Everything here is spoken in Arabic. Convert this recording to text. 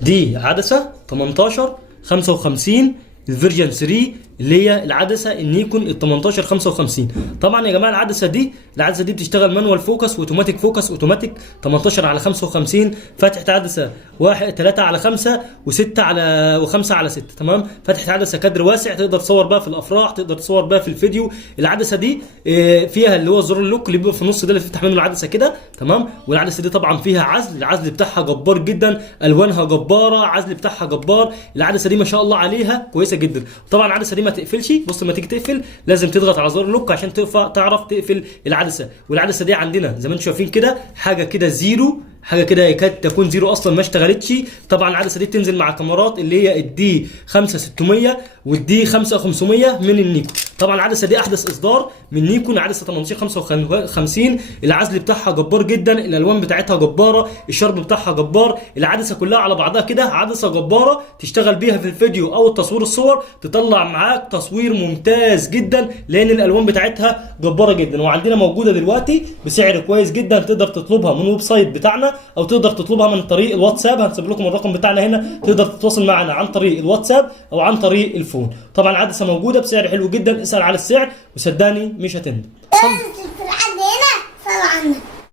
دي عدسه 18 55 الفيرجن 3 اللي هي العدسه النيكون ال 18 55. طبعا يا جماعه العدسه دي بتشتغل مانوال فوكس واوتوماتيك فوكس اوتوماتيك 18 على 55. فتحه عدسه 3 على 5 و6 على و5 على 6. تمام. فتحه عدسه كادر واسع، تقدر تصور بقى في الافراح، تقدر تصور بقى في الفيديو. العدسه دي فيها اللي هو زر اللوك اللي بيبقى في النص ده اللي تفتح منه العدسه كده. تمام. والعدسه دي طبعا فيها عزل، العزل بتاعها جبار جدا، الوانها جباره، عزل بتاعها جبار. العدسه دي ما شاء الله عليها كويسه جدا. طبعا العدسه دي ما تقفلش. بص لما تيجي تقفل لازم تضغط على زر اللوك عشان تعرف تقفل العدسه. والعدسه دي عندنا زي ما انتم شايفين كده حاجه كده زيرو، حاجه كده يكاد تكون زيرو اصلا ما اشتغلتش. طبعا العدسه دي بتنزل مع كاميرات اللي هي الدي 5600 والدي 5500 من النيكون. طبعا العدسه دي احدث اصدار من نيكون، عدسه 18 55. العزل بتاعها جبار جدا، الالوان بتاعتها جباره، الشرب بتاعها جبار. العدسه كلها على بعضها كده عدسه جباره تشتغل بيها في الفيديو او التصوير الصور، تطلع معاك تصوير ممتاز جدا لان الالوان بتاعتها جباره جدا. وعندنا موجوده دلوقتي بسعر كويس جدا، تقدر تطلبها من الويب سايت بتاعنا او تقدر تطلبها من طريق الواتساب. هنسيب لكم الرقم بتاعنا هنا، تقدر تتواصل معنا عن طريق الواتساب او عن طريق الفون. طبعا العدسه موجوده بسعر حلو جدا، اسال على السعر وصدقني مش هتندم. لحد هنا صار عنك.